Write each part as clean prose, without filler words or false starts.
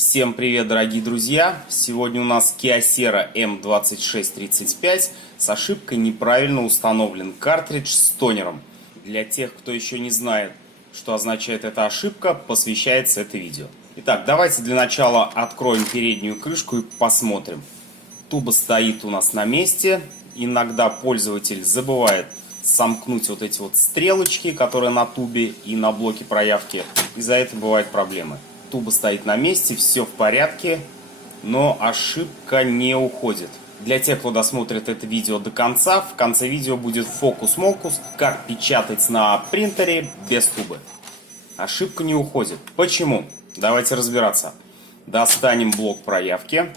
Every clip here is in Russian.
Всем привет, дорогие друзья! Сегодня у нас Kyocera M2635 с ошибкой неправильно установлен картридж с тонером. Для тех, кто еще не знает, что означает эта ошибка, посвящается это видео. Итак, давайте для начала откроем переднюю крышку и посмотрим. Туба стоит у нас на месте. Иногда пользователь забывает сомкнуть вот эти вот стрелочки, которые на тубе и на блоке проявки. Из-за этого бывают проблемы. Туба стоит на месте, все в порядке, но ошибка не уходит. Для тех, кто досмотрит это видео до конца, в конце видео будет фокус-мокус, как печатать на принтере без тубы. Ошибка не уходит. Почему? Давайте разбираться. Достанем блок проявки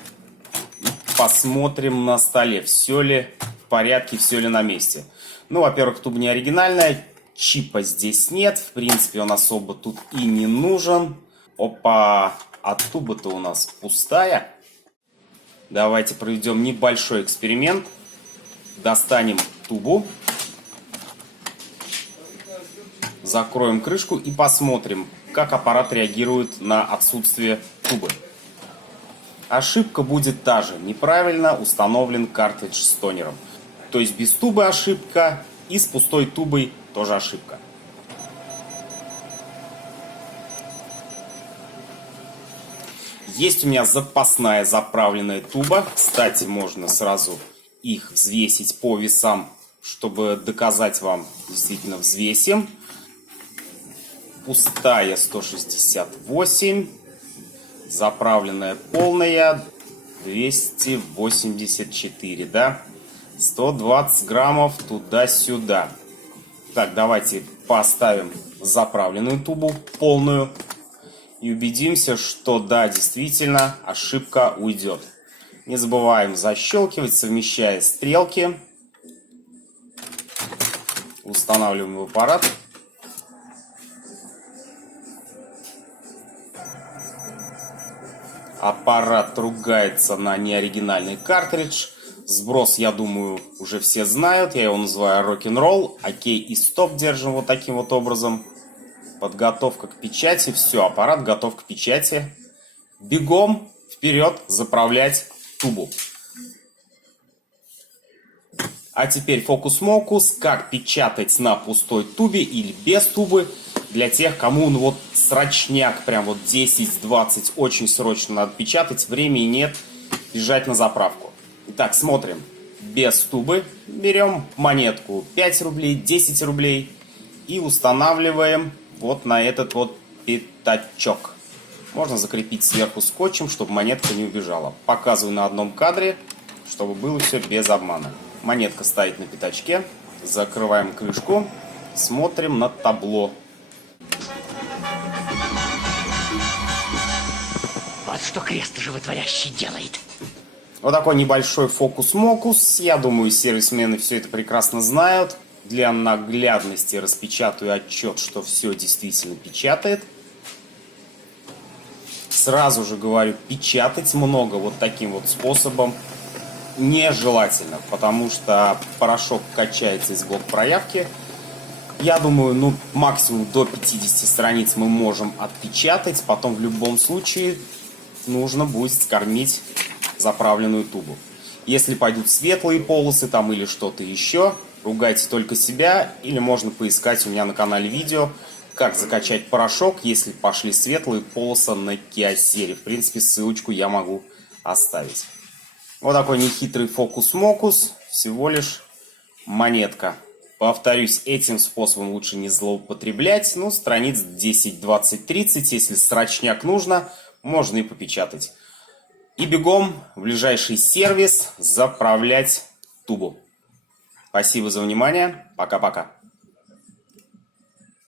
и посмотрим на столе, все ли в порядке, все ли на месте. Ну, во-первых, туба не оригинальная, чипа здесь нет, в принципе, он особо тут и не нужен. Опа, а туба-то у нас пустая. Давайте проведем небольшой эксперимент. Достанем тубу. Закроем крышку и посмотрим, как аппарат реагирует на отсутствие тубы. Ошибка будет та же. Неправильно установлен картридж с тонером. То есть без тубы ошибка и с пустой тубой тоже ошибка. Есть у меня запасная заправленная туба. Кстати, можно сразу их взвесить по весам, чтобы доказать вам, действительно взвесим. Пустая 168, заправленная полная 284, да? 120 граммов туда-сюда. Так, давайте поставим заправленную тубу полную. И убедимся, что да, действительно, ошибка уйдет. Не забываем защелкивать, совмещая стрелки. Устанавливаем в аппарат. Аппарат ругается на неоригинальный картридж. Сброс, я думаю, уже все знают. Я его называю рок-н-ролл. Окей и стоп держим вот таким вот образом. Подготовка к печати. Все, аппарат готов к печати. Бегом вперед заправлять тубу. А теперь фокус-мокус. Как печатать на пустой тубе или без тубы. Для тех, кому ну вот срочняк, прям вот 10-20, очень срочно надо печатать. Времени нет, бежать на заправку. Итак, смотрим. Без тубы берем монетку 5 рублей, 10 рублей и устанавливаем вот на этот вот пятачок. Можно закрепить сверху скотчем, чтобы монетка не убежала. Показываю на одном кадре, чтобы было все без обмана. Монетка стоит на пятачке. Закрываем крышку. Смотрим на табло. Вот что крест животворящий делает. Вот такой небольшой фокус-мокус. Я думаю, сервисмены все это прекрасно знают. Для наглядности распечатаю отчет, что все действительно печатает. Сразу же говорю, печатать много вот таким вот способом нежелательно, потому что порошок качается из блока проявки. Я думаю, ну максимум до 50 страниц мы можем отпечатать. Потом в любом случае нужно будет скормить заправленную тубу. Если пойдут светлые полосы там или что-то еще, ругайте только себя, или можно поискать у меня на канале видео, как закачать порошок, если пошли светлые полосы на Kyocera. В принципе, ссылочку я могу оставить. Вот такой нехитрый фокус-мокус, всего лишь монетка. Повторюсь, этим способом лучше не злоупотреблять. Ну, страниц 10, 20, 30, если срочняк нужно, можно и попечатать. И бегом в ближайший сервис заправлять тубу. Спасибо за внимание. Пока-пока.